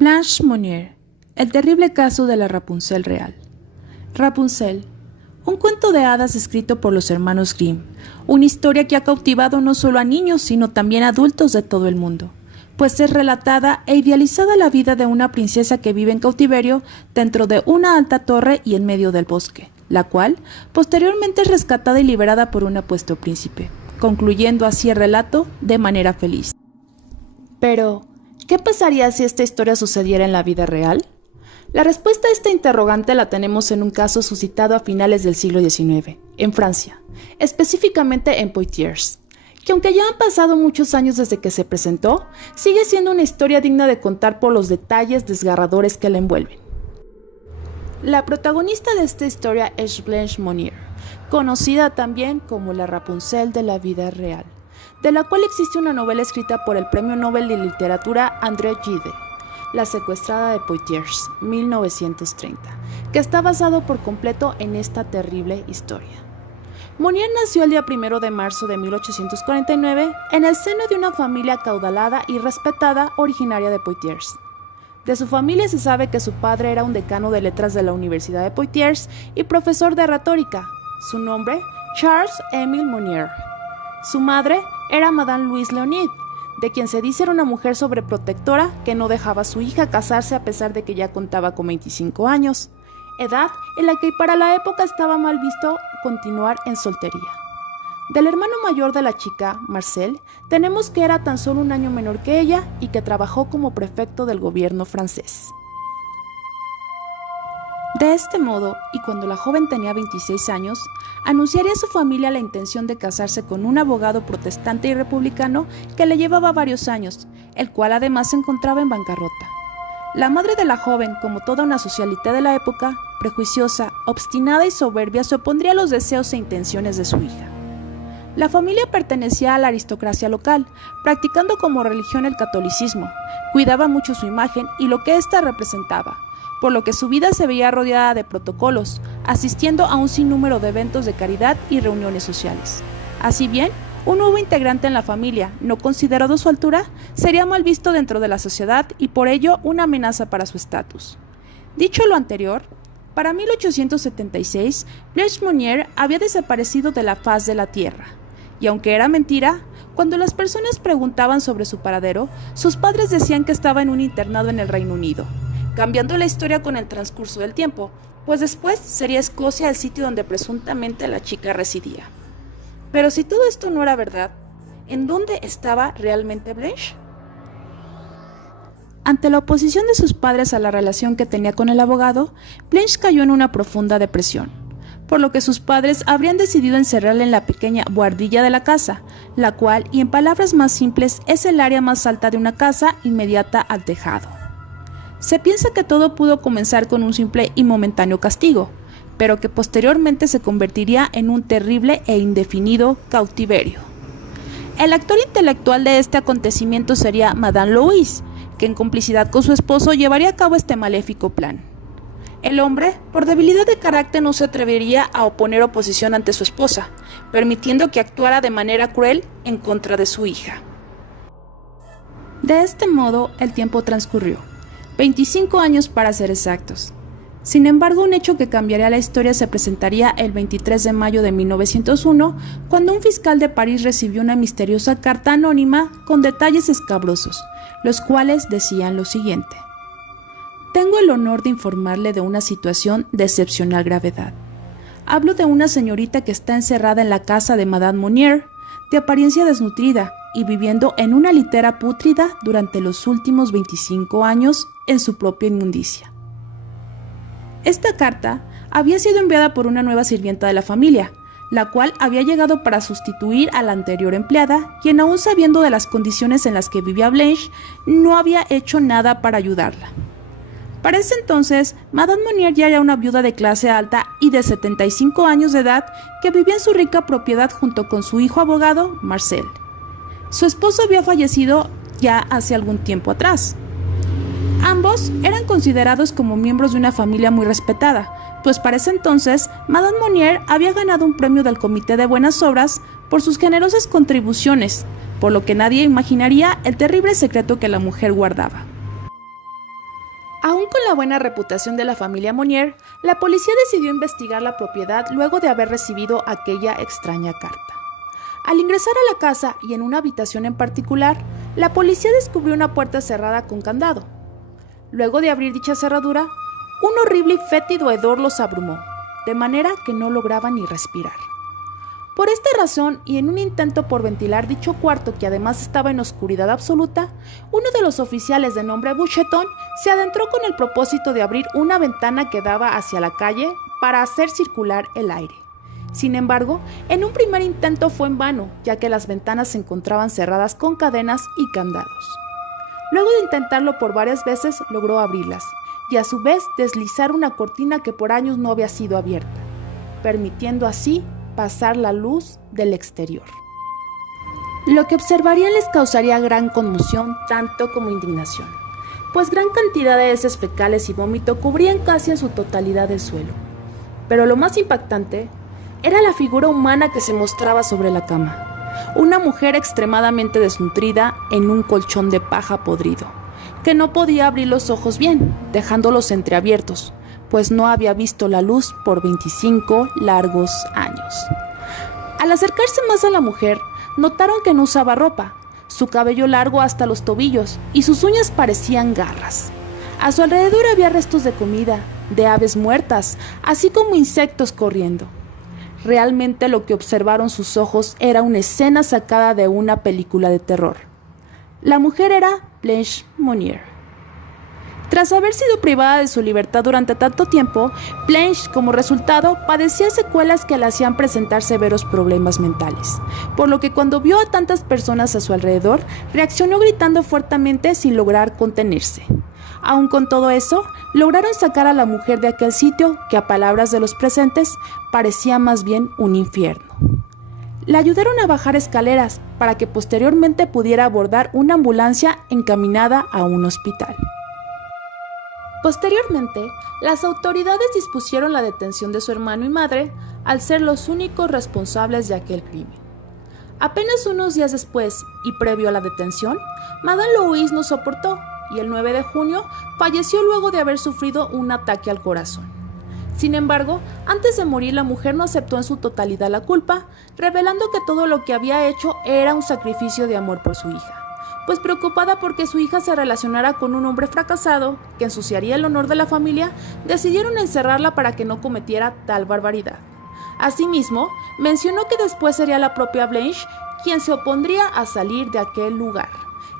Blanche Monnier, el terrible caso de la Rapunzel real. Rapunzel, un cuento de hadas escrito por los hermanos Grimm, una historia que ha cautivado no solo a niños sino también a adultos de todo el mundo, pues es relatada e idealizada la vida de una princesa que vive en cautiverio dentro de una alta torre y en medio del bosque, la cual posteriormente es rescatada y liberada por un apuesto príncipe, concluyendo así el relato de manera feliz. Pero, ¿qué pasaría si esta historia sucediera en la vida real? La respuesta a esta interrogante la tenemos en un caso suscitado a finales del siglo XIX, en Francia, específicamente en Poitiers, que aunque ya han pasado muchos años desde que se presentó, sigue siendo una historia digna de contar por los detalles desgarradores que la envuelven. La protagonista de esta historia es Blanche Monnier, conocida también como la Rapunzel de la vida real, de la cual existe una novela escrita por el Premio Nobel de Literatura André Gide, La secuestrada de Poitiers, 1930, que está basado por completo en esta terrible historia. Monnier nació el día 1 de marzo de 1849 en el seno de una familia acaudalada y respetada originaria de Poitiers. De su familia se sabe que su padre era un decano de letras de la Universidad de Poitiers y profesor de retórica. Su nombre, Charles-Émile Monnier. Su madre era Madame Louise Leonid, de quien se dice era una mujer sobreprotectora que no dejaba a su hija casarse a pesar de que ya contaba con 25 años, edad en la que para la época estaba mal visto continuar en soltería. Del hermano mayor de la chica, Marcel, tenemos que era tan solo un año menor que ella y que trabajó como prefecto del gobierno francés. De este modo, y cuando la joven tenía 26 años, anunciaría a su familia la intención de casarse con un abogado protestante y republicano que le llevaba varios años, el cual además se encontraba en bancarrota. La madre de la joven, como toda una socialité de la época, prejuiciosa, obstinada y soberbia, se opondría a los deseos e intenciones de su hija. La familia pertenecía a la aristocracia local, practicando como religión el catolicismo, cuidaba mucho su imagen y lo que ésta representaba, por lo que su vida se veía rodeada de protocolos, asistiendo a un sinnúmero de eventos de caridad y reuniones sociales. Así bien, un nuevo integrante en la familia, no considerado su altura, sería mal visto dentro de la sociedad y por ello una amenaza para su estatus. Dicho lo anterior, para 1876, Blanche Monnier había desaparecido de la faz de la tierra, y aunque era mentira, cuando las personas preguntaban sobre su paradero, sus padres decían que estaba en un internado en el Reino Unido, cambiando la historia con el transcurso del tiempo, pues después sería Escocia el sitio donde presuntamente la chica residía. Pero si todo esto no era verdad, ¿en dónde estaba realmente Blanche? Ante la oposición de sus padres a la relación que tenía con el abogado, Blanche cayó en una profunda depresión, por lo que sus padres habrían decidido encerrarla en la pequeña buhardilla de la casa, la cual, y en palabras más simples, es el área más alta de una casa inmediata al tejado. Se piensa que todo pudo comenzar con un simple y momentáneo castigo, pero que posteriormente se convertiría en un terrible e indefinido cautiverio. El actor intelectual de este acontecimiento sería Madame Louise, que en complicidad con su esposo llevaría a cabo este maléfico plan. El hombre, por debilidad de carácter, no se atrevería a oponer oposición ante su esposa, permitiendo que actuara de manera cruel en contra de su hija. De este modo, el tiempo transcurrió. 25 años para ser exactos. Sin embargo, un hecho que cambiaría la historia se presentaría el 23 de mayo de 1901, cuando un fiscal de París recibió una misteriosa carta anónima con detalles escabrosos, los cuales decían lo siguiente: «Tengo el honor de informarle de una situación de excepcional gravedad. Hablo de una señorita que está encerrada en la casa de Madame Monnier, de apariencia desnutrida, y viviendo en una litera pútrida durante los últimos 25 años en su propia inmundicia». Esta carta había sido enviada por una nueva sirvienta de la familia, la cual había llegado para sustituir a la anterior empleada, quien aún sabiendo de las condiciones en las que vivía Blanche, no había hecho nada para ayudarla. Para ese entonces, Madame Monnier ya era una viuda de clase alta y de 75 años de edad que vivía en su rica propiedad junto con su hijo abogado, Marcel. Su esposo había fallecido ya hace algún tiempo atrás. Ambos eran considerados como miembros de una familia muy respetada, pues para ese entonces Madame Monnier había ganado un premio del Comité de Buenas Obras por sus generosas contribuciones, por lo que nadie imaginaría el terrible secreto que la mujer guardaba. la buena reputación de la familia Monnier, la policía decidió investigar la propiedad luego de haber recibido aquella extraña carta. Al ingresar a la casa y en una habitación en particular, la policía descubrió una puerta cerrada con candado. Luego de abrir dicha cerradura, un horrible y fétido hedor los abrumó, de manera que no lograban ni respirar. Por esta razón, y en un intento por ventilar dicho cuarto que además estaba en oscuridad absoluta, uno de los oficiales de nombre Boucheton se adentró con el propósito de abrir una ventana que daba hacia la calle para hacer circular el aire. Sin embargo, en un primer intento fue en vano, ya que las ventanas se encontraban cerradas con cadenas y candados. Luego de intentarlo por varias veces, logró abrirlas, y a su vez deslizar una cortina que por años no había sido abierta, permitiendo así pasar la luz del exterior. Lo que observarían les causaría gran conmoción, tanto como indignación, pues gran cantidad de heces fecales y vómito cubrían casi en su totalidad el suelo. Pero lo más impactante era la figura humana que se mostraba sobre la cama, una mujer extremadamente desnutrida en un colchón de paja podrido, que no podía abrir los ojos bien, dejándolos entreabiertos, pues no había visto la luz por 25 largos años. Al acercarse más a la mujer, notaron que no usaba ropa, su cabello largo hasta los tobillos y sus uñas parecían garras. A su alrededor había restos de comida, de aves muertas, así como insectos corriendo. Realmente lo que observaron sus ojos era una escena sacada de una película de terror. La mujer era Blanche Monnier. Tras haber sido privada de su libertad durante tanto tiempo, Blanche, como resultado, padecía secuelas que le hacían presentar severos problemas mentales, por lo que cuando vio a tantas personas a su alrededor, reaccionó gritando fuertemente sin lograr contenerse. Aun con todo eso, lograron sacar a la mujer de aquel sitio que, a palabras de los presentes, parecía más bien un infierno. La ayudaron a bajar escaleras para que posteriormente pudiera abordar una ambulancia encaminada a un hospital. Posteriormente, las autoridades dispusieron la detención de su hermano y madre al ser los únicos responsables de aquel crimen. Apenas unos días después, y previo a la detención, Madame Louise no soportó y el 9 de junio falleció luego de haber sufrido un ataque al corazón. Sin embargo, antes de morir la mujer no aceptó en su totalidad la culpa, revelando que todo lo que había hecho era un sacrificio de amor por su hija, pues preocupada porque su hija se relacionara con un hombre fracasado que ensuciaría el honor de la familia, decidieron encerrarla para que no cometiera tal barbaridad. Asimismo, mencionó que después sería la propia Blanche quien se opondría a salir de aquel lugar,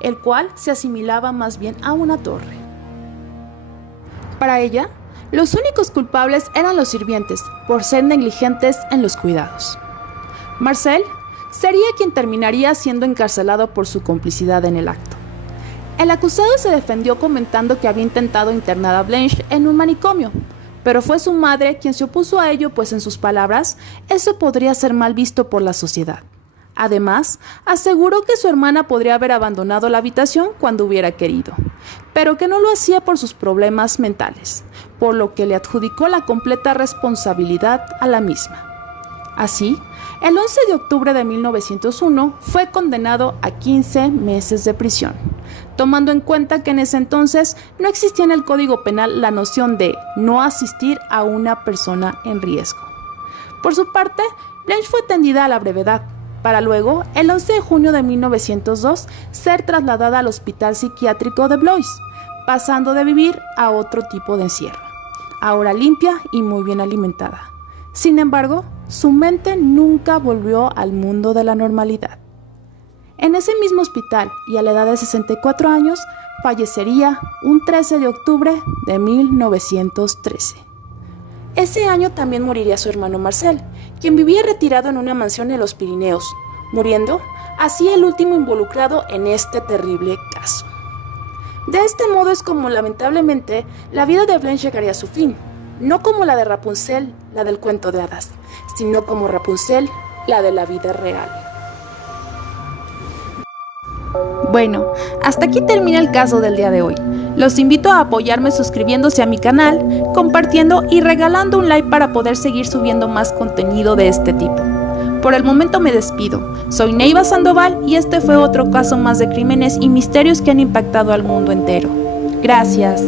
el cual se asimilaba más bien a una torre. Para ella, los únicos culpables eran los sirvientes, por ser negligentes en los cuidados. Marcel sería quien terminaría siendo encarcelado por su complicidad en el acto. El acusado se defendió comentando que había intentado internar a Blanche en un manicomio, pero fue su madre quien se opuso a ello, pues en sus palabras, eso podría ser mal visto por la sociedad. Además, aseguró que su hermana podría haber abandonado la habitación cuando hubiera querido, pero que no lo hacía por sus problemas mentales, por lo que le adjudicó la completa responsabilidad a la misma. Así, el 11 de octubre de 1901 fue condenado a 15 meses de prisión, tomando en cuenta que en ese entonces no existía en el Código Penal la noción de no asistir a una persona en riesgo. Por su parte, Blanche fue tendida a la brevedad, para luego, el 11 de junio de 1902, ser trasladada al Hospital Psiquiátrico de Blois, pasando de vivir a otro tipo de encierro, ahora limpia y muy bien alimentada. Sin embargo, su mente nunca volvió al mundo de la normalidad. En ese mismo hospital, y a la edad de 64 años, fallecería un 13 de octubre de 1913. Ese año también moriría su hermano Marcel, quien vivía retirado en una mansión en los Pirineos, muriendo así el último involucrado en este terrible caso. De este modo es como lamentablemente la vida de Blanche llegaría a su fin, no como la de Rapunzel, la del cuento de hadas, sino como Rapunzel, la de la vida real. Bueno, hasta aquí termina el caso del día de hoy. Los invito a apoyarme suscribiéndose a mi canal, compartiendo y regalando un like para poder seguir subiendo más contenido de este tipo. Por el momento me despido. Soy Neiva Sandoval y este fue otro caso más de crímenes y misterios que han impactado al mundo entero. Gracias.